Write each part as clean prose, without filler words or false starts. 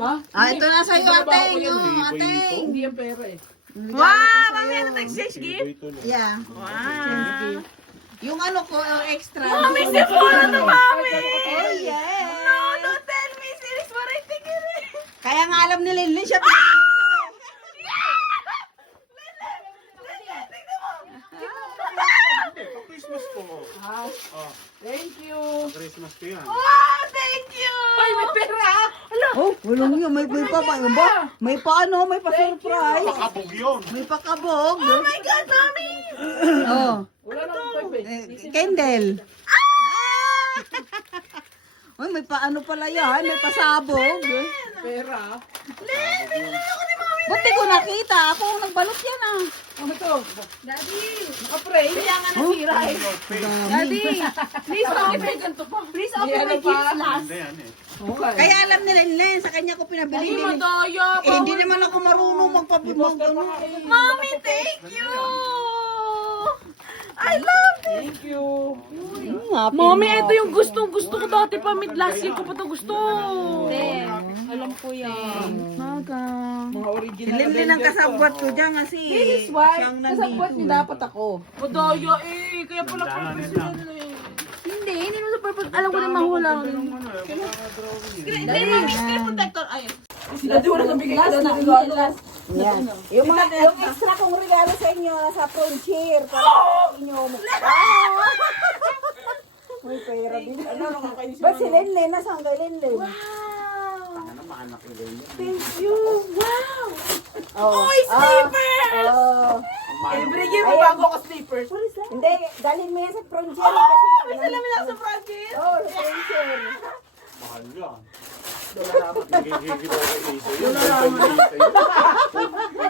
Ito na sa'yo, ateng. Hindi yung pera eh. Wow! Mami, ano exchange gift? Yeah. Wow! Yung ano ko, extra. Mami, Sephora na mami! Oh, yes. No, don't tell me! Series para itigirin! Kaya nga alam ni Linlin siya pinabili ko. Christmas ko. Thank you. Christmas ko yan. Wow! Thank you! Ay, may pera! Oh, walang yun. May pa ba? May pa ano, may pa surprise. Pakabog yun. May pa kabog. Oh my God, Mami! Oh, Wala na akong 5 eh. candle. Uy, may pa ano pala yan. May pasabog. Pera. Ba't di ko nakita? Ako ang nagbalot yan ah. Ano ito? Daddy! Naka-pray. Kaya nga nasira eh. Daddy! Please open! Please open my gifts last. Hindi yan eh. Okay. Kaya alam ni Linlin, sa kanya ko pinabili. Daddy, madaya! Hindi naman ako marunong magpabimog. Mami, thank you! I love it! Thank you. Mami, ito yung gusto ko dati pa. Last year ko pa ito gusto. Alam ko yan. Mga original. Linlin ang kasabwat ko dyan kasi This is why, siyang kasabot niyo dapat ako. Madaya eh. Kaya pala professional eh. Hindi mo sa purpose. Alam ko na mahula. Hindi, mami, screen protector. Ayun. Sila di wala nang bigay ka na regalo. Yan. Yung extra kong regalo sa inyo nasa front chair para sa inyo. May pera din. Ba't si Linlin? Nasaan kay Linlin? Thank you. Wow. Oh, sleeper! Oh. Ibigay mo bago ako sleepers. Hindi, dalhin mo yan sa front chair kasi. May salamin ako sa project. Oh, sa front chair. Mahal yan. Nagigigil ako kay Isa yun.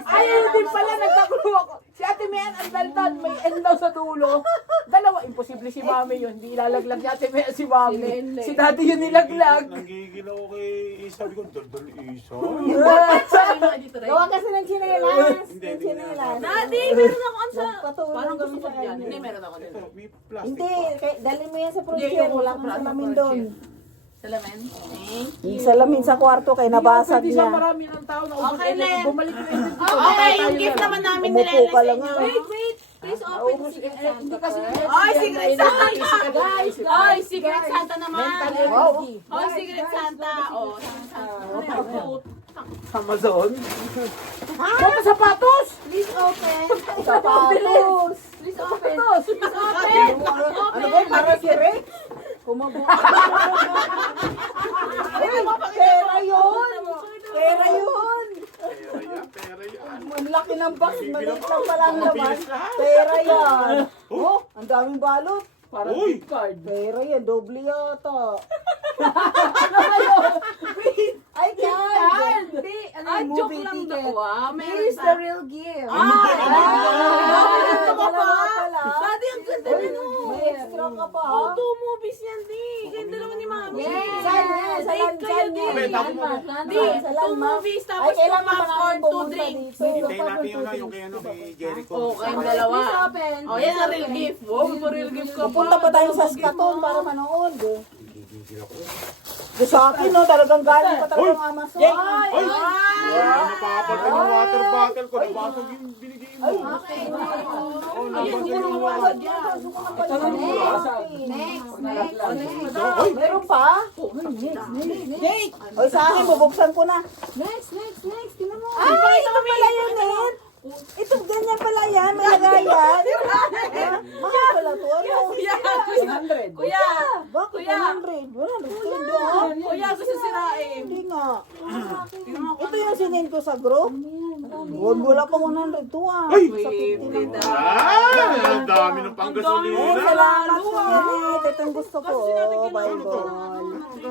Ay, hindi pala nagkakulo ako. Si Ate Mian, ang daldan, may end daw sa dulo. Dalawa, imposible si Mami yun. Hindi ilalaglag ni Ate Mian si Mami. Si Daddy yun nilaglag. Nagigigil ako kay Isa. Sabi ko, daldal Isa. Gawa kasi ng chinelas. Hindi, Ng hindi chinelas. Daddy, meron ako sa... Patulong Parang gusto kami ko sa yan. kanya. Hindi, meron ako din. Ito, may plastic. Hindi, dalhin mo yan sa front Hindi, chair. yung Wala sa kang salamin front doon. Salamin? Yung salamin sa kwarto kay nabasag Hindi siya niya. marami ng tao na Okay, Len. bumalik yung edit ko. Okay, yung gift naman namin nila. Umupo ka lang ah. Wait. Please open the Secret Santa. Hindi kasi Ay, Secret Santa! Guys, Ay, Secret Santa naman! Wow. Oh, Secret Santa! Oh, Amazon. Mga sapatos! please open! Sapatos. Please open! Please open! Ano ba? Para si Rex? Pera yun! Pera yun! Pera yan. Ang laki ng box, maliit lang pala ang laman. Pera yan. Oh, ang daming balot. Parang Uy! gift card. Pera yan, doble yata. Ay, yan! Hindi, ano Ay, yung joke movie lang ticket. daw ah. Meron This is pa. the real gift. Ito ka wala pa? nga pala. Daddy, ang ganda Uy, na no. may extra ka pa. Oh, 2 movies yan, di. Ganda naman ni Mami. Yes. Saan yan? Sa Date land, kayo, saan di. yan? Abe, tapos mo. Di, Sa 2 land, ma. movies, Ay, tapos 2 kailangan pa popcorn, namin 2 pumunta drinks. dito. Hintayin natin yung yung kay ano, kay Jericho. Oh, kayong dalawa. Please open. Oh, yan ang real gift. Wow, ito real gift ka pa. Pupunta pa tayo sa Skaton para manood. Sa akin, no, talagang galing pa talagang Amazon. Ay! Wala napapalta yung water bottle ko. Nabasag yung binigay mo. Oh, nabasag yung water. Next. Meron pa? Next. Oy, sa akin, bubuksan ko na. Next. Tingnan mo. Ay, ito pala yun, Nen. Ito, ganyan pala yan. May lagayan. Mahal pala to. Ano? 100. Kuya! Bakit Kuya. 100? 100. Kuya, gusto sirain. Hindi nga. Ito yung sinend ko sa group. Wala pa 100 to ah. Ay! Sa 50 na. Ay! Ang dami ng Oh, panggasolina. salamat Sulit. Ito yung gusto ko. Bible.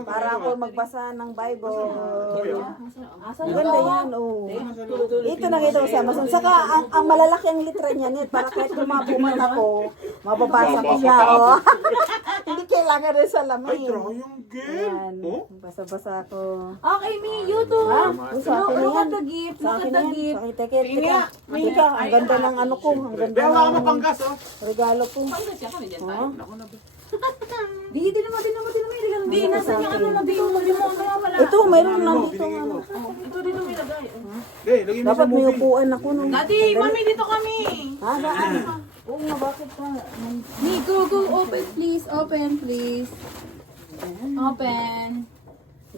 Para ako magbasa ng Bible. Ang ganda yan. Oh. Ito nakita ko sa Amazon. Saka ang malalaki ang litra niya net. Para kahit kumabuman ako, mababasa ko siya. Oh. Hindi kailangan rin sa Ay, lamin. triangle. Yan. Oh? Basa-basa ko. Okay, me, you too. Ha? Sa akin na yan. gift. Sa akin na yan. Sa akin, teka. Teka, ang ganda ng ano ko. Ang ganda Bewa ka ng mapanggas, oh. regalo ko. Panggas ka kami dyan tayo. Di naman. Di, nasa yung ano mo, di mo wala. Ito, mayroon lang dito. Ito dito may lagay. Hindi, lagay mo sa Dapat may movie. upuan ako nung... Daddy, mami, dito kami. Ha, saan? Oo nga, bakit pa? Ni, go, open, please, Open.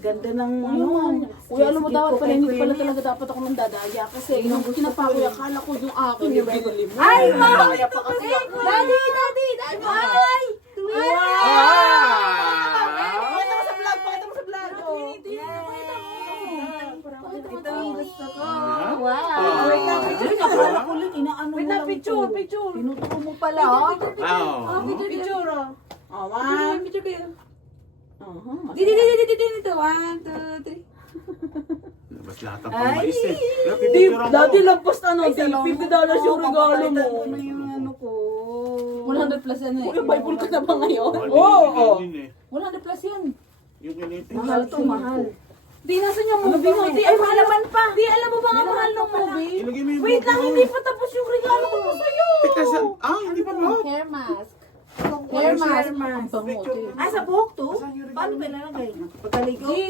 Ganda ng Ano? Uy, alam mo dapat pala, hindi pala talaga dapat ako mandadaya. Kasi yung kinapa ko, akala ko yung akin. Yung bibili mo. Ay, mama! Kaya pa kasi. Daddy! Ay! Pakita mo sa vlog, pakita mo sa vlog. Ito ang gusto ko. Wow. Akala ko lang, inaano mo Wait na, lang picture, ito. picture. Tinuturo mo pala, oh. Wow. Picture, oh. Oh, one. Picture kayo. Dito. 1, 2, 3. Labas lahat ang pamais eh. Dati lampas ano, $50 yung regalo mo. Ito na yung ano ko. 100 plus yan eh. Uy, Bible ka na ba ngayon? Oo. 100 plus yan. Yung kinitin. Mahal to, mahal. Di, nasan yung movie mo? Di, ay, malaman pa. Di, alam mo ba ang mahal ng movie? Ilagay mo yung Wait lang, movie. hindi pa tapos yung regalo ko sa'yo. Teka, hindi pa ba? Hair mask. Hair mask. Ang bango, te. Ah, sa buhok to? Paano ba nalagay? Pagkaligo? Di,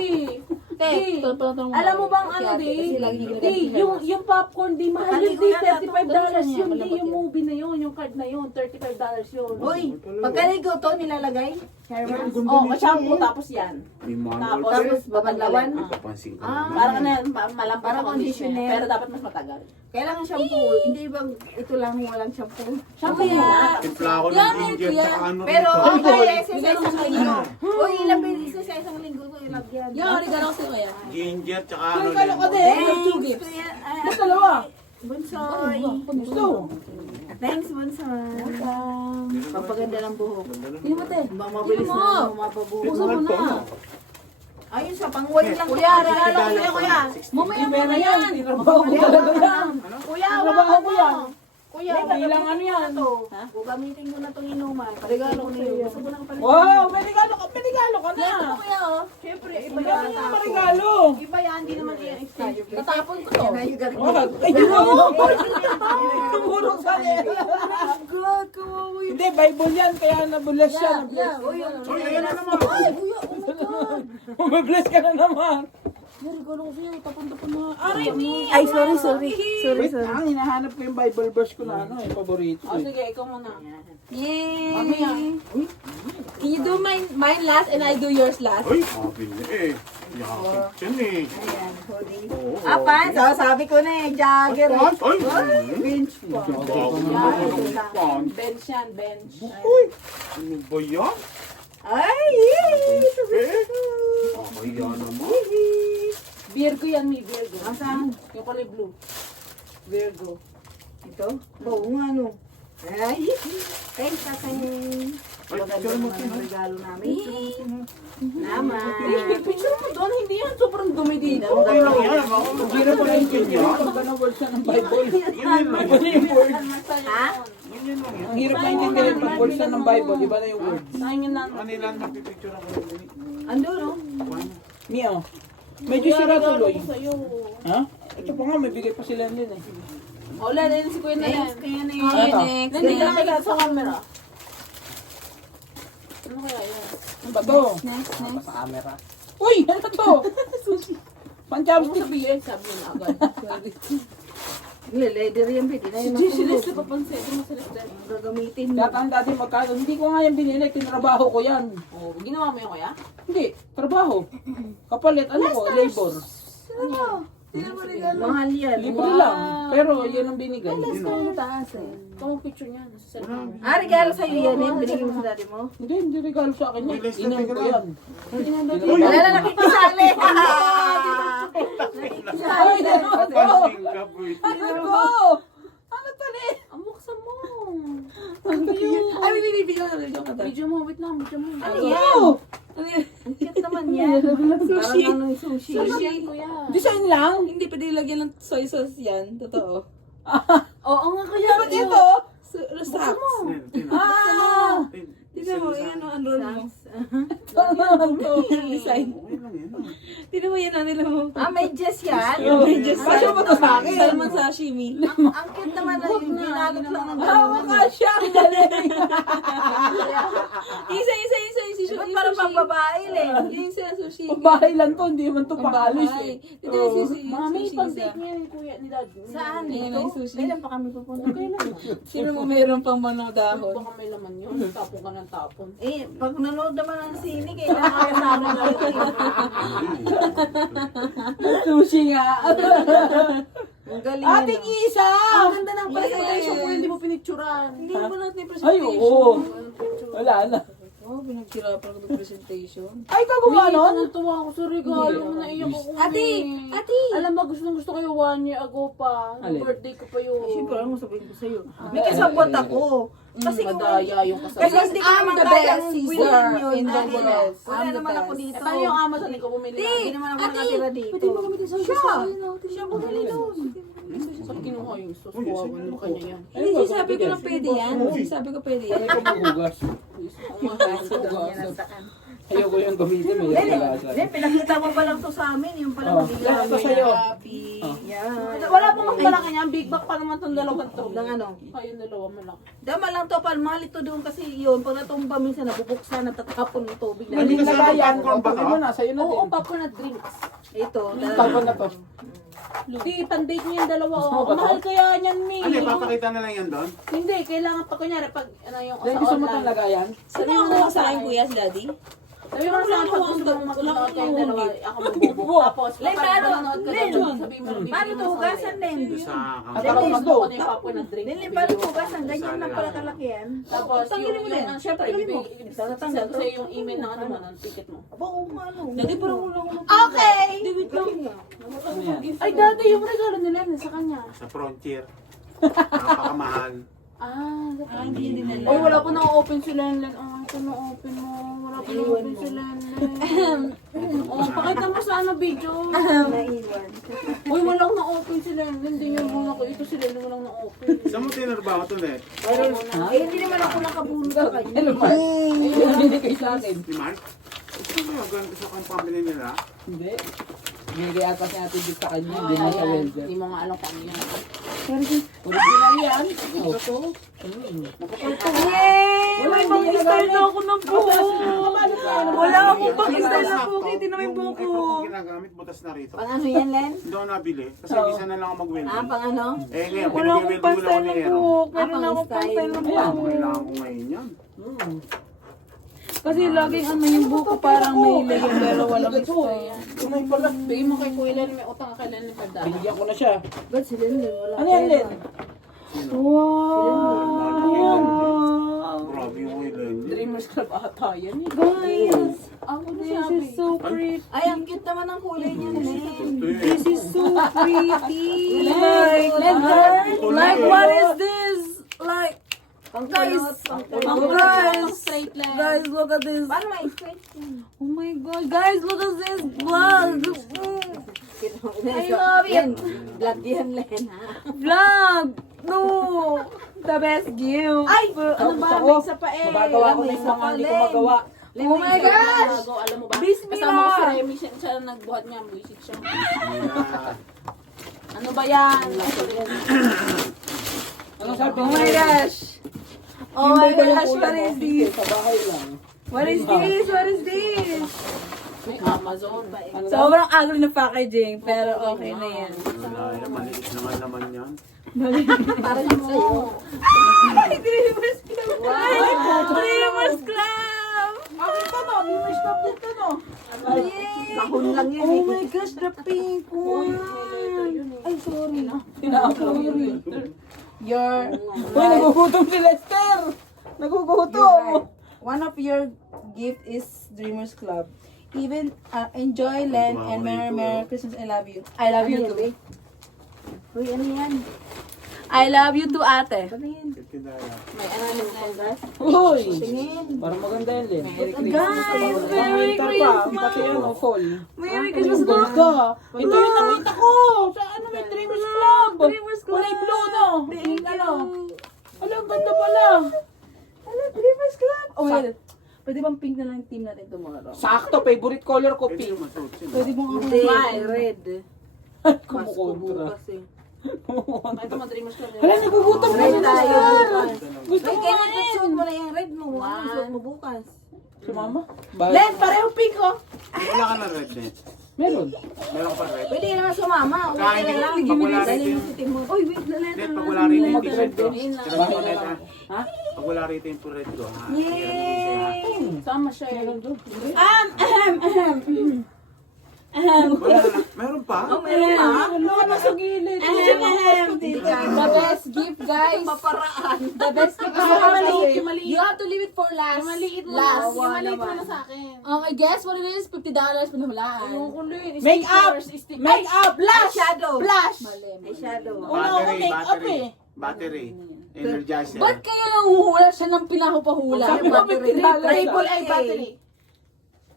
Di, alam mo bang ano, Di, yung popcorn, di mahal yun, di, $35 yun, di, yung movie na yun, yung card na yun, $35 yun. Uy, pagkaligo to nilalagay? Hair mask? Oh, shampoo, tapos yan. May manual. Tapos babanlawan? Papansin ka Ah. naman. Parang ano, malampas Parang sa conditioner, conditioner. pero dapat mas matagal. Kailangan shampoo. Hindi bang ito lang walang shampoo? Shampoo yun lahat. Timpla ako ng Yan, ginger yan. tsaka ano Pero rito. okay, exercise sa isang linggo. Uy, ilang beses sa isang linggo ko ilagyan. Yung regalo ko sa'yo kaya. Ginger tsaka ano Regalo ko lemon. din. Two Thanks. gifts. Mas Dalawa. Bunsoy. Gusto. Thanks, Bunsoy. Papaganda ng buhok. Hindi mo, te. Mabilis Tingnan na mo. mapabuhok. Puso mo na. Ayun sa pangway lang. Kuya, regalo ko sa'yo, kuya. Mamaya mo Pera na yan. yan. Tinabaho ko talaga yan. Kuya, Tinabaho ko yan. Kuya, Bilang ano yan. Ha? Gagamitin ko na itong inuman. Regalo ko na yun. Gusto ko lang pala. Wow, may regalo ka na. Kuya, oh. Siyempre, iba Iba yan. yung regalo. Iba yan, hindi naman yan exchange. Tatapon ko to. Wag. Ay, tumulong sa akin. God, kawawa yun. Hindi, Bible yan, kaya nabulas siya. Yeah. Uy, yung Uy, ayan na naman. Bumabless ka na naman. Yung regalo ko sa'yo. Tapon-tapon na. Aray, mi. Ay, sorry. Wait, ang hinahanap ko yung Bible verse ko na ano eh, paborito. Oh, sige, ikaw muna. Yay! Mami, ah. Can you do mine last and I do yours last? Uy, sabi niya eh. Yakit yan eh. Ayan, hoodie. Oo. Pants. Oh, sabi ko na eh, jogger. Pants? Ay! Bench pa. Bago naman ako ng pants. Bench yan, bench. Uy! Ano ba yan? Ay, yay! Kaya naman. Virgo yan, mi, Virgo. Asan? Yung kulay blue. Virgo. Ito? Oo nga, no. Ay, thanks, tatay. Ay, Maganda picture mo naman ang regalo namin. Naman. Picture mo doon, hindi yan. Sobrang dumi dito. Okay lang yan. Hirap pa rin yun yun. Pagka na-word siya ng Bible. Ganyan lang Iba na yung word. Ha? Ganyan lang yan. Ang hirap na intindihan pag word siya ng Bible. Iba na yung word. Sayangin na. Kanila napipicture ako. Ando, no? Mio. Medyo sira tuloy. Ha? Ito pa nga, may bigay pa sila din eh. Wala, din si Kuya na yan. Thanks, kaya na Okay, yun. next. Hindi lang kaya sa camera. Ano kaya yan? Ano ba to? Next. Sa camera. Uy! Ano to? Sushi. Pan-chopstick. Sabihin na agad. Leather yan, pwede na yun. Celeste pa pansin. Ito mo Celeste. Gagamitin mo. Tatang dati magkano. Hindi ko nga yan binili. Tinrabaho ko yan. Oh, ginawa mo yung kaya? Hindi. Trabaho. Kapalit. Ano ko? Labor. Mahal yan. Libre lang. Pero yan ang binigay. Ang taas eh. Ito ang picture niya. Nasa cellphone. Ah, regalo sa'yo yan eh. Binigay mo sa dati mo. Hindi regalo sa akin yan. May list na Inang ko tingnan. yan. Wala na nakikisali. Ay, dalawa ko! Pansing ka, boy. Ano ko? Ano tali? Ang buksan mo. Ang cute. Ay, binibigyan ko na rin yung kata. Video mo, wait lang, video mo. Ano yan? Ang cute naman yan. Parang ano yung sushi. Sushi, kuya. Design lang? Hindi, pwede lagyan ng soy sauce yan. Totoo. Oo nga kaya. Ba't ito? Socks. Ah! Tignan mo, yan ang roll mo. Design. Okay lang yan. Tignan mo yan ang nila mo. May dress yan? May just Kasya ba to sa akin? Salmon sashimi. Ang cute naman na yung ginalot lang ng Kasya, ang galing. Isa. Ba't parang pang babae Yung isa, sushi. Bahay lang to, hindi man to pakalis Pambahay. eh. Ito yung sushi. Mami, sushi pag-date isa. niya ni kuya ni Dad. Saan Ayan ito? ang sushi. Kailan pa kami pupunta? Sino mo mayroon pang mga dahon? Baka may laman yun. Tapon ka ng tapon. Pag nanood naman ng sine, kailangan kasama na ito. Sushi nga. Ang galing Ating isa! Ang ganda ng Presentation ko, hindi mo pinicturan. Hindi mo natin Ay, presentation. oo. Wala na. Oh, pinagkirapan ko ng presentation. Ay, kagawa nun? Natuwa ako sa regalo mo. Naiyak ako. Ate! Alam mo, gusto ko kayo 1 year ago pa. Birthday ko pa yun. Siyempre, ano sabihin ko sa'yo? May kasabot ako. Kasi kung Madaya yung kasama. kasi hindi ko naman the kayang best bilhin sister yun. in the Ate. world. Wala I'm the naman best. ako dito. Paano yung Amazon ko bumili? Hindi naman ako nakatira dito. Pwede mo gamitin sa Siya bumili doon. Sa kinuha yung sauce. Kuha ko naman kanya yan. Hindi, sabi ko lang pwede yan. Sabi ko pwede yan. Ay, magugas. Ayoko yung gamitin. May naglalasa. Hindi, pinakita mo pa lang to sa amin. Yung pala mabigla. Ito sa'yo. Yan. Wala pong mas malaki niya. Big bag pa naman itong dalawang to. Ng ano? Ayun, dalawa malaki. Dama lang to, palmal ito doon kasi yun. Pag natumba minsan, nabubuksan, natatapon ng tubig. Hindi Hindi na kasama kaya. popcorn ba to? Ano na, sa'yo na din. Oo, popcorn at drinks. Ito. Popcorn na to. Di, pan-date niya yung dalawa. Oh. Mahal kaya niyan, Mi. Ano, ipapakita na lang yan doon? Hindi, kailangan pa kunyari pag ano yung Dahil sa gusto mo online. talaga yan? Sabi mo na sa akin, kuya, si daddy? Sabi mo sa akin, pag gusto mo makita kayong dalawa, ako magbubuk. Tapos, Len, kapag paano? manonood ka Len, doon, sabihin mo, paano to hugasan, Len? Sa At ako gusto ko na yung popcorn at drink. Lili, paano to hugasan? Ganyan na pala kalaki yan. Tapos, Tanggalin mo yung, din. syempre, Tanggalin mo. send sa'yo yung email na ano mo, ng ticket mo. Aba, oo nga, ano. Daddy, parang wala ko na. Okay! Wait lang. Ano yan? Ay, dati yung regalo ni Len sa kanya. Sa frontier. Napakamahal. Hindi din nila. Oy, wala pa na-open si Len. Ah, ito na-open mo. Wala pa na-open si Len. Oh, pakita mo sa ano video. Naiwan. Uy, walang na-open si Len. Hindi niyo muna ko. Ito si Len, walang na-open. Saan mo tinarbaho to, Net? Hindi naman ako nakabunta kayo. Ano ba? Yung binigay sa akin. Si Mark? Ito mo, ganito sa company nila. Hindi. Binigay ata si Ate Jig sa kanya. Hindi mo sa welder. Hindi mo nga alam kung ano yan. Original yan. Ito. Yay! May pang-style na ako ng buhok. Wala akong pang-style na buhok. Hindi na may Yung buhok. apron kong ginagamit, butas na rito. Pang ano yan, Len? Hindi ako nabili. Kasi isa na lang ako mag-welding. Pang ano? Eh, ngayon, Wala akong pinag-welding mo lang ako ni Aaron. Meron akong pang-style ng Ayan, kailangan ko ngayon yan. Kasi laging ano yung buko parang may layer pero walang style. Kumay pala. Bigay mo kay Kuya Len. May utang ka kay Len ni Pagdala. Binigyan ko na siya. Ba't si Len? Wala. Ano yan, Len? Grabe yung welding. Dreamers Club ata yan. Guys, Ako na this sabi. is so pretty. Ay, ang cute naman ang kulay niya, Len. This is so pretty. Like, What is this? Like, Guys, guys, straight line. guys, look at this. Paano may straight? Oh my god, guys, look at this vlog. I love it. Vlog yan, Len, ha? Vlog. No. The best gift. Ay! Ano ba? May isa pa eh. Magagawa ko na yung mga hindi ko magawa. Oh my gosh. Alam mo ba? Bismillah. Kasama ko si Remy. Siya ang nagbuhat niya. Buisit siya. Ano ba yan? Anong sabi Oh my gosh. Oh my gosh, what is this? Sa bahay lang. What is this? What is this? May Amazon. Sobrang ugly na packaging, pero okay na yan. Maliit naman naman yan. Para yung sa'yo. Ay, Dreamers Club! Ay, Dreamers Club! Bakit ka no? Dreamers Club din ka no? Kahon lang yan, Oh eh. my gosh, the pink one! Ay, sorry. Tinapos yun. Your, Uy, nagugutom si Lester! Nagugutom! one of your gift is Dreamers Club. Even enjoy Len and Merry Christmas. I love you. I love you too. Uy, ano yan? I love you too, ate. Ano yan? May ano pang gas? Uy! Tingin. Parang maganda yan, Len. Merry Guys, Merry Winter pa. Christmas! Pati ano, fall. Merry Christmas, Gold look! ka. Ito yung nakita ko! Sa ano, may Dreamers Club! Dreamers Club! Kulay blue, no? Thank Ano? you. Alam, ganda pala. Dreamers Club. Oh my God. Pwede bang pink na lang yung team natin tomorrow? Sakto, favorite color ko, Pwede pink. naman suot siya. Pwede bang ako Hindi, smile? red. Kumukontra. eh. Ito mo, Dreamers Club. Hala, nagugutom na Red yun. tayo bukas. Gusto Ay, ko kaya rin. nagsuot mo na yung red mo. Ano suot mo bukas? Si mama? Len, pareho pink oh. Wala ka na red net. Meron. Meron ka pa red. Pwede ka naman sumama. Kain Okay ka lang. pag wala Dali rito mo yung... si Timo. Uy, wait na lang. Net, pag wala rito yung t-shirt ko. Ayun lang. Tira mo net ha. Ha? Pag wala rito yung red ko ha. Yay! Sama siya eh. Meron doon. Meron pa? Oh, meron pa. Ano sa gilid? The best gift, guys. The best gift. Yung Maliit. You have to leave it for last. Yung maliit mo na. Last. Yung maliit mo na sa akin. Okay, guess what it is? $50 pinahulaan. Ayoko ulit. Make up! Make up! Blush! Shadow. Flash! Eyeshadow. Battery. Energizer. Ba't kayo nang huhula? Siya nang pinakupahula. Sabi mo, $50. Triple A battery.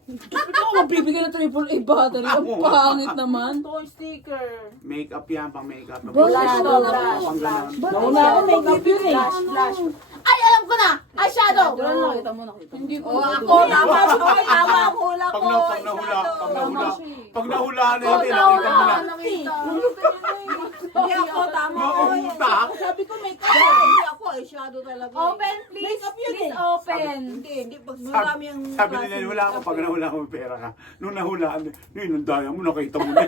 Bakit ako magbibigay ng AAA battery? Ang pangit naman. Ito ang sticker. Makeup yan, pang makeup. Blush to, Pang ganon. Nauna ako, make up yun eh. Flash. Ay, alam ko na! Eyeshadow! Nakita mo. Hindi ko. Oh, ako. Tama ko. Tama ang hula ko. Pag nahula na yun, nakita mo na. Hindi ako. Tama ko. Nauutak. Sabi ko make up. Hindi ako. Eyeshadow talaga. Open, please. Make-up yun Please eh. open. Hindi. Pag marami ang... Sabi nila, hula ko pag nahula mo pera ka. Nung nahulaan, yun, ang daya mo, nakita mo na.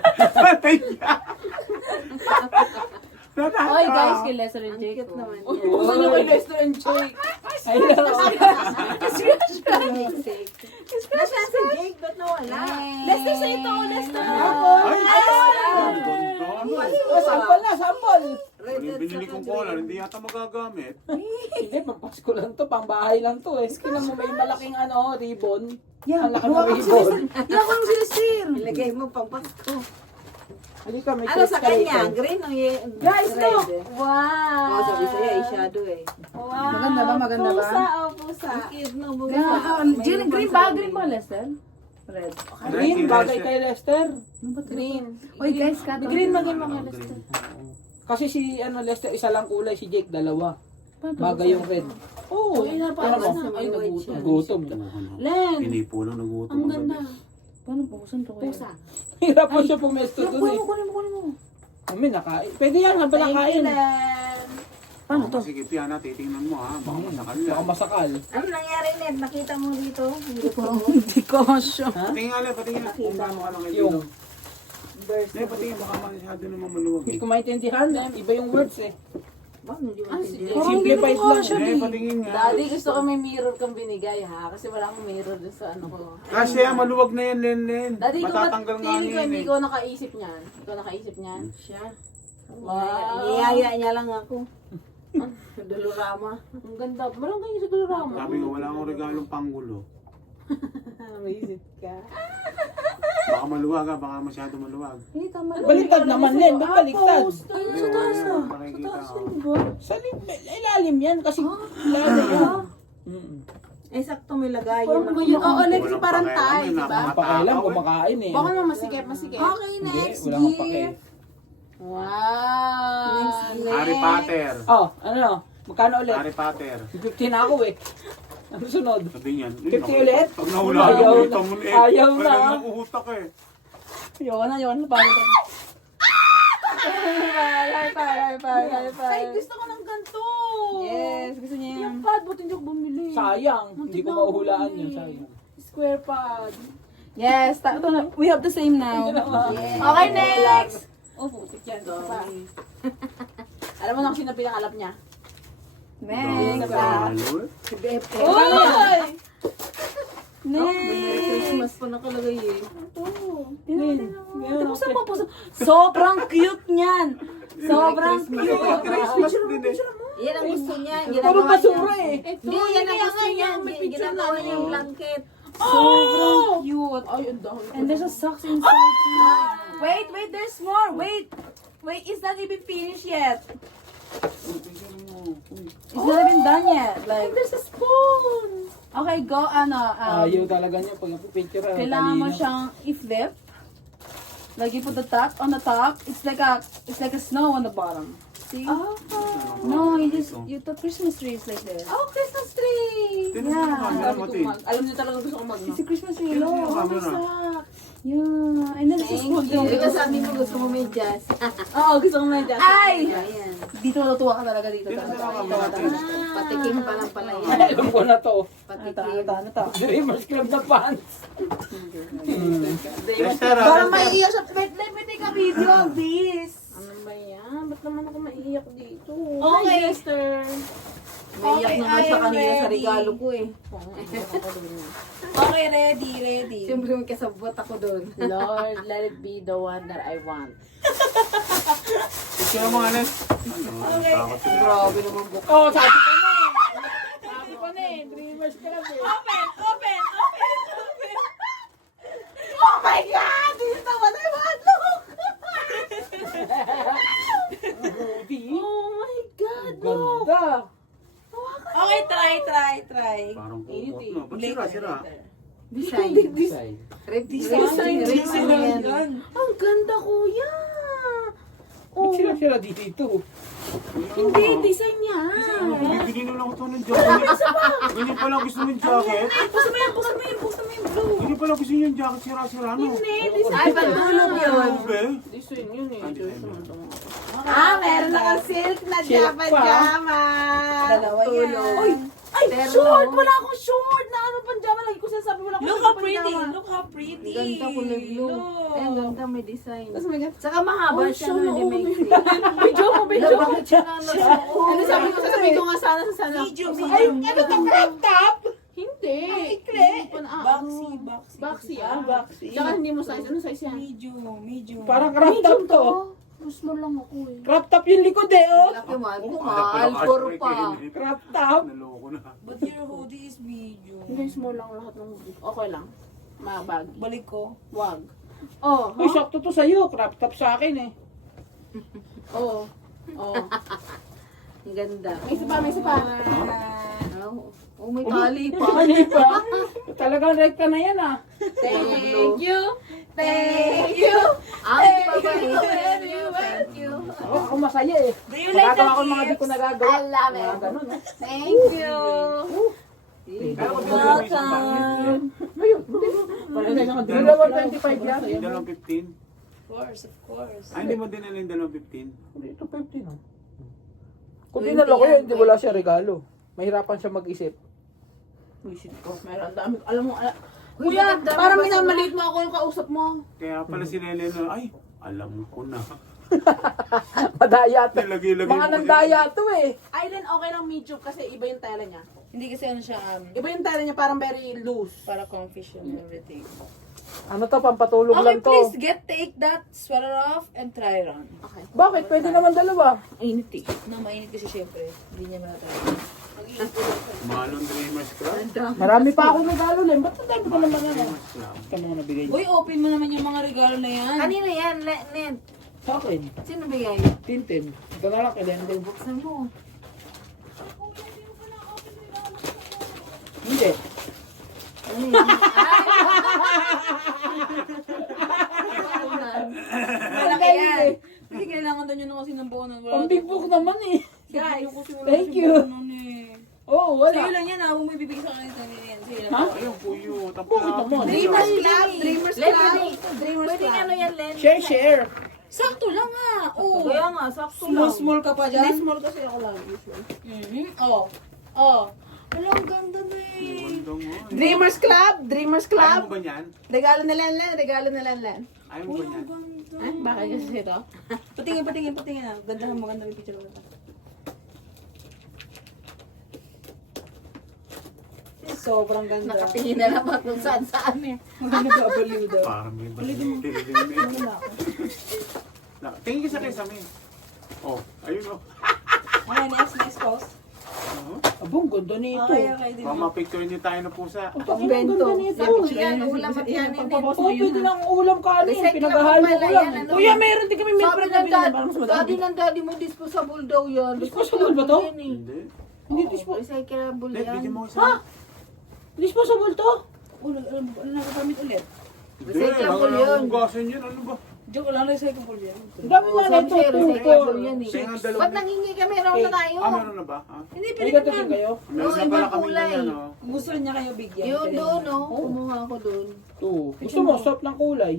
Oy, guys, kay Lester and Jake. Cute naman Uy, yan. gusto nyo kay Lester and Jake. Ayun. Nasaan si Jake? Ba't nawala? Lester sa ito, Lester. Ay, ang ganda. Oh, sample na, sample. Red Yung at binili saka kong green. collar, hindi yata magagamit. Hindi, pampasko lang to, pang bahay lang to eh. Kailan mo may malaking ribbon. Yan. Ang laki ng ribbon. Yan ko yung sinisir. Ilagay mo pang Pasko. Halika, may Ano sa twist ka kanya? rito. Green o Guys, red? look. Wow. Oh, sabi sa'yo, eyeshadow eh. Wow. Maganda ba? Maganda ba? Pusa, oh, pusa. Cute no, Green ba? Green ba, Lester? Red. Green, bagay kay Lester. Green. Oy guys, cut. Green maging mga Lester. Kasi si Lester, isa lang kulay, si Jake, dalawa. Bagay yung red. Oo, Ay, pero napakalas mo, na. Ay, nagutom. gutom. Len. Pinipulang nagutom. Ang ganda. Paano bukusan to kaya? Pusa. Hirap mo siya pumesto dun eh. Kunin mo. Kami nakain. Pwede yan, habang nakain. Paano to? Sige, Piana, titingnan mo ha. Baka masakal Baka yan. masakal. Ano nangyari, Ned? Nakita mo dito? Hindi ko siya. Patingin nga lang, patingin nga. Kung paano ka lang Yung, Hindi, patingin, baka masyado naman maluwag hindi eh. ko maintindihan. Iba yung words eh. Bakit hindi mo Simplified lang. Hindi, patingin nga. Daddy, gusto ko may mirror kang binigay ha. Kasi wala akong mirror dun sa ano ko. Kasi maluwag na yan, Len. Daddy, ko ba't Matatanggal nga feeling ko yan hindi eh. ko nakaisip niyan? Ikaw nakaisip niyan? Siya. Wow. Niyaya niya lang ako. Dolorama. Ang ganda. Marang kayo sa Dolorama. Sabi nga, wala akong regalong panggulo. Amazing ka. Baka maluwag ha, baka masyado maluwag. Hindi tama. Baliktad naman Len, ba't baliktad? Hindi, wala yan, nakikita ko. Sa ilalim yan kasi ilalim yan. Mm. Eh, sakto may lagayan. Oo, like kasi Walang parang pakialam tayo, yun, di ba? Pakialam, napakatakaw eh. kumakain eh. Baka naman masikip. Okay, Hindi, next. wala kang pake. Wow. Harry Potter. Oh, ano? Magkano ulit? Harry Potter. 50 na ako eh. Ang sunod. Sabi niyan. 50 ulit? Pag nahula Ayaw ako, na. kita mo na eh. Ayaw na. Wala nang uhutak eh. Ayoko na, paano to? Ay, gusto ko ng ganito. Yes, gusto niya yan. Yung pad, ba't hindi ko bumili? Sayang. Hindi ko mahuhulaan yun, sayang. Square pad. Yes, ito na. We have the same now. Okay, next! Oh, putik yan. Alam mo na kung sino pinakalap niya? Next. Lalo eh. Si Bepe. Uy! Merry Christmas pa nakalagay eh. Sobrang cute niyan. Sobrang cute. Christmas din eh. Yan ang gusto niya. Puro Ginagawa niya. basura eh. Hindi, yan ang gusto niya. Ginagawa niya yung blanket. Sobrang cute. Ay, ang dami. And there's a socks inside. Wait, there's more. Wait, it's not even finished yet. It's not even done yet. Like, There's a spoon! okay, go, Ayaw talaga niya pag picture. kailangan mo siyang i-flip. Like you put the top on the top. It's like a snow on the bottom. See? No, you thought Christmas tree is like this. Oh, Christmas tree! Tinan mo yung camera mo, Tin. Alam niyo talaga gusto ko mag, no? It's a Christmas tree, Tinan mo no? yung camera. Yeah, and then it's just good. Di ba sabi mo gusto mo may jazz? Oo, gusto ko may jazz. Ay! Ayan. Dito natutuwa ka talaga dito. Tinan mo talaga. yung camera, Tin. Patikim pa lang pala yan. Ay, alam ko na to. Patikim. Ano to? Dreamers Club na pants. Lester, Parang Lester. maiiyak siya. Wait, let me take a video of this. Ano ba yan? Ba't naman ako maiiyak dito? Okay. Hi, Esther. Maiiyak Okay, naman I siya am kanina sa ready. regalo ko eh. Okay, ready. Siyempre may kasabot ako doon. Lord, let it be the one that I want. Picture mo, Anes. Takot yun. Grabe naman buka. Oh, sabi ko na eh. Sabi ko na eh. Dreamers Club eh. Open. Oh my God! This is the one I want. Look! Oh my God, look! Ganda. Okay, try. Parang Init kukot eh. no. Ba't sira-sira? Design. Design. Design. Design. Design. Ang ganda, kuya! Ba't sila dito? Hindi, design niya. Bibili na lang ito ng jacket. Hindi pala gusto ng jacket. Buksan mo yung blue. Hindi pala gusto yung jacket. Sira-sira, no? Ay, pantulog yun. Be? Design yun eh. Meron na kang silk na Silk pa. pajama. Dalawa yan. Uy, ay, Pero- short! Wala akong short na ano pajama. Lagi ko sinasabi wala akong Look how pajama. pretty. Look how pretty. Ganda kulay blue. Look. Ay, ang ganda, may design. Tapos may Saka mahaba Oh, siya, so, no, hindi oh, may Video mo, Bakit siya na ano sabi ko, sabi ko nga sana sa sana. Video, Ay, Ano to, crop top? hindi. Ikli. Hindi pa na- Boxy. Boxy ah. Boxy. Tsaka hindi mo size. Ano size yan? Medium. Parang crop top to. Mas mo lang ako eh. Crop top yung likod eh, oh. Laki mo. Ay, Oh, mahal. Puro pa. Crop top. Naloko na. But your hoodie is medium. Hindi, small lang lahat ng okay lang. Mabag. Balik ko. Wag. Oh, Uy, sakto to sa'yo. Crop top sa akin eh. oh. Oh. Ang ganda. May isa pa, may isa pa. Oh, may tali pa. Mali pa. Talagang rekta na yan ah. Thank you. Thank you. Ang Thank you. Ako masaya eh. Do you like Nagagawa ko the mga di ko gifts? nagagawa. I love it. Mga ganun eh. Thank you. Welcome. Ayun. Parang na naman. Dalawang 25 yan. Yung dalawang 15. Of course. Ay, hindi mo dinala yung dalawang 15. Hindi, ito 50 no. Kung dinala ko yun, hindi wala siya regalo. Mahirapan siya mag-isip. Visit ko. Meron dami. Alam mo, Kuya, parang minamaliit mo ako yung kausap mo. Kaya pala si Nene na, ay, alam ko na. Madaya to. Nilagay-lagay Mga mo nandaya to eh. Aileen, okay lang medium kasi iba yung tela niya. Hindi kasi ano siya, Iba yung tela niya, parang very loose. para comfy siya and everything. Ano to, pampatulog Okay, lang to. please take that sweater off and try it on. Okay. Bakit? Pwede naman dalawa. Ainit eh. No, mainit kasi syempre. Hindi niya matry. Malong Dreamers Club. Marami pa akong regalo din. Ba't ang dami ko naman yan? Dreamers Club. Ito mga nabigay niya. Uy, open mo naman yung mga regalo na yan. Kanina yan, Nen. Sa akin. Sino bigay? Tintin. Ito na lang, kailangan. Buksan mo. Hindi. Ano yan? Malaki yan. Kasi kailangan doon yun kasi ng bonan. Ang big book naman eh. Guys, Thank you. Oo, Sa'yo wala. lang yan ha. Huwag may bibigay sa kanila yan. Sa'yo lang. Ha? Ayun, puyo. Bakit naman? Dreamers Club. Dreamers Len, Club. pwede ano yan, Len? Share. Sakto lang ha. Oo. Kaya nga, sakto lang. Small ka pa Hindi, dyan. small kasi ako lagi. usually. Oh. Wala, ang ganda na eh. Ganda mo. Dreamers Club! Dreamers Ayaw Club! mo ba niyan? Regalo na Len, regalo na Len. Ayaw mo ba niyan? Eh, bakit kasi ito? Patingin na. Ganda maganda yung picture ko. Sobrang ganda. Nakatingin na naman kung saan eh. Maganda babaliw daw. Parang may baliw. Tingin ka sa kesame. Oh, ayun oh. Ayan, nice pose. Abong, ganda nito. Okay, din. Baka picture niyo tayo na pusa. Ang bento. Yan, ulam at yan. Oo, pwede lang ulam kanin. Recycle Pinagahalo naman ko pala lang. yan, ano? Kuya, meron din kami meal Sabi prep ng na binili. Parang mas madami. daddy mo, disposable daw yan. Disposable ba to? Yan eh. Hindi. Hindi disposable. Recyclable Hindi, yan. bigyan mo ko isa. Ha? Disposable to? Nagagamit ulit. Hindi, Recyclable yun. hugasan yun. Ano ba? Joke lang, recyclable yan. Ang dami na na ito. recyclable yan eh. Kasi nga dalawa. Ba't nangingi kami? Meron na tayo. Meron na ba? Ha? Hindi, May ganito din kayo? Meron na ibang pala kami kulay. ganyan, oh. Kung gusto rin niya kayo bigyan. Yun doon, no? Kumuha ako doon. Ito. Gusto mo, soft ng kulay.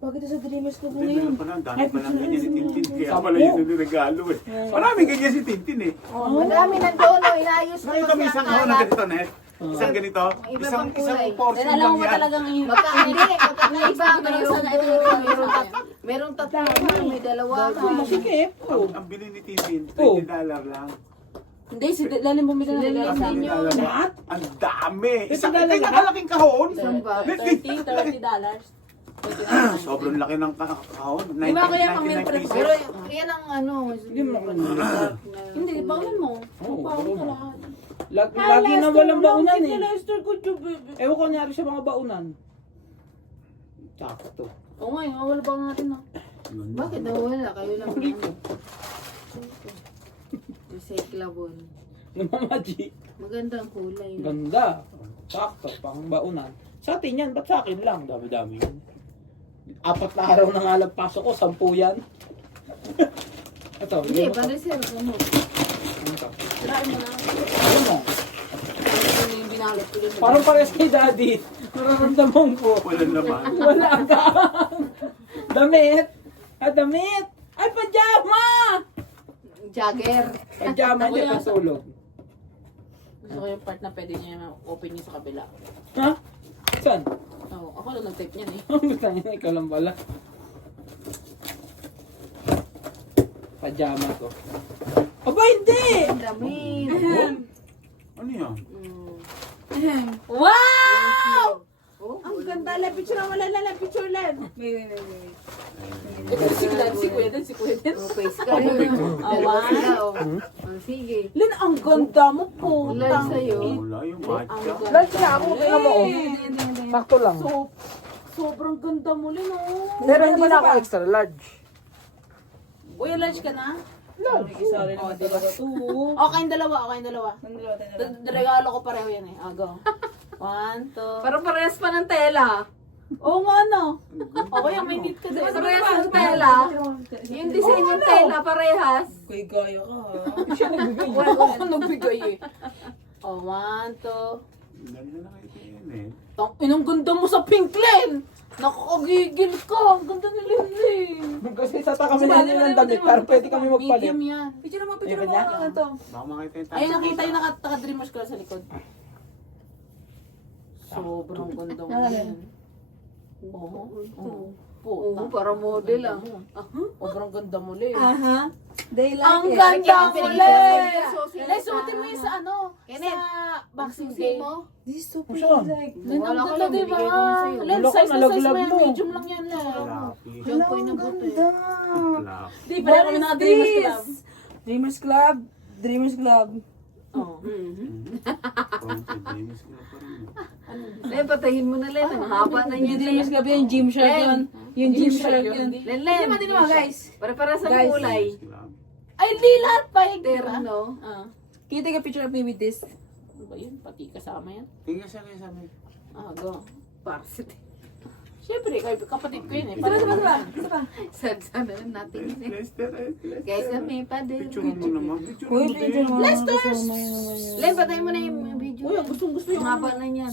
Bakit ito sa Dreamers Club Hindi, meron pa na. Ang dami pa lang ganyan si Tintin. Kaya pala yun yung regalo eh. Maraming ganyan si Tintin eh. Madami nandoon, no? Inayos na Nakita mo isang kahon na ganito, Net? Isang ganito? Iba Isang pang kulay. portion Alam lang mo ba yan. talagang yun? Magkaiba, merong tatlo, may dalawa. Sige, po. Ang bili ni Tintin, Oh. $20 lang. Hindi, si Lalim bumili na Lalim. nila. Hindi nyo. Lahat? Ang dami! Isang $20 kaya kalaking kahon! Isang ba? $30. Sobrang laki ng kahon. Di ba kaya pang meal prep? Pero yan ang ano. Hindi mo Hindi, bawal mo. Oo, lagi na walang baunan eh. Ewan ko nangyari sa mga baunan. Tsaka to. Oo nga, wala ba natin na? Bakit nawala? Kayo lang. Huli ko. Recyclable. Namamaji. Magandang kulay. Ganda. Sakto, pang baunan. Sa atin yan, ba't sa akin lang? Dami-dami yan. 4 na araw na nga lang pasok ko, 10 yan. Ito, Hindi, yun mo to. pa-reserve ano. Yun to. Try mo na. Ano mo? Ito yung binalot ko dun. Parang pares kay daddy. Nararamdaman ko. Wala naman. Wala ka. Damit. Damit. Ay, pajama! Jagger. Pajama niya pasulog. Gusto ko yung part na pwede niya open yung sa kabila. Ha? Saan? Oo, ako lang nag-type niyan eh. Gusto niya, ikaw lang pala. Pajama ko. Aba, hindi! Ang damit. Ano yan? Wow! Oh, Ang ganda. Lang picture wala lang. Picture lang. Wait. Ito si Kuya din, si Kuya din. oh, face ka rin. Dalawa sila, oh. Oh, sige. Lin, ang ganda mo po. Ulan sa'yo. Wala yung matcha. Lunch na ako, tingnan mo. Sakto lang. Sobrang ganda mo, Lin, oh. Pero hindi na ako extra large. Uy, lunch ka na? Lunch. Sorry naman dalawa to. Okay, yung dalawa. Regalo ko pareho yan eh. Go. 1, 2. Parang parehas pa ng tela. Oo nga, no. Okay, may meat ka din. Parehas ng tela. Yung design ng tela, parehas. Kuy, gaya ka. Siya nagbibigay. Wala ako nagbigay eh. Oh, 1, 2. Ganda na kayo yan eh. Inong ganda mo sa pink, Len! Nakakagigil ka. Ang ganda ni Lenlen. Kasi sa kami na ng damit, pero pwede kami magpalit. Medium yan. Picture mo. Ayun niya? Ito. Baka makita yung Ayun, nakita yung naka-dreamers ko sa likod. Sobrang ganda mo yan. Oo. Oo, para model ah. Sobrang ganda mo, Len. Aha. They like Ang it. ganda mo, Len! Susi- Len, suotin mo yung sa ano? Kenneth, Sa boxing susi day. mo. This is so pretty. Saan? Like, Len, ang Wala ko ganda, lang, diba? binigay ko na sa'yo. Len, Wala ko, size na size mo nalaglag yan. mo. Medium lang yan, Len. Fluffy. Diyan po ang yung nabuto eh. ganda. Fluffy. Di, pareho kami na Dreamers Club. Dreamers Club. Dreamers Club. Oh. Konti, James ko na pa rin. Len, patayin mo na Len. Ang haba na niya. Dreamers Club yan, Gymshark yan. Yung Gymshark yan. Len, Len. Hindi mo, guys. Para sa Guys. kulay. Ay, di lahat pa. Terno. Ah. Can you take a picture of me with this? Ano ba yun? Pati kasama yan. Tingnan siya kayo sa amin. Go. Parsit. Siyempre, kapatid ko yun eh. Sad-sad na natin yun eh. Lester, Guys, may pa din. picture mo naman. Picture Uy, mo picture din. mo. Lesters! Len, patayin mo na yung video. Uy, gustong gusto Ang yung haba na niyan.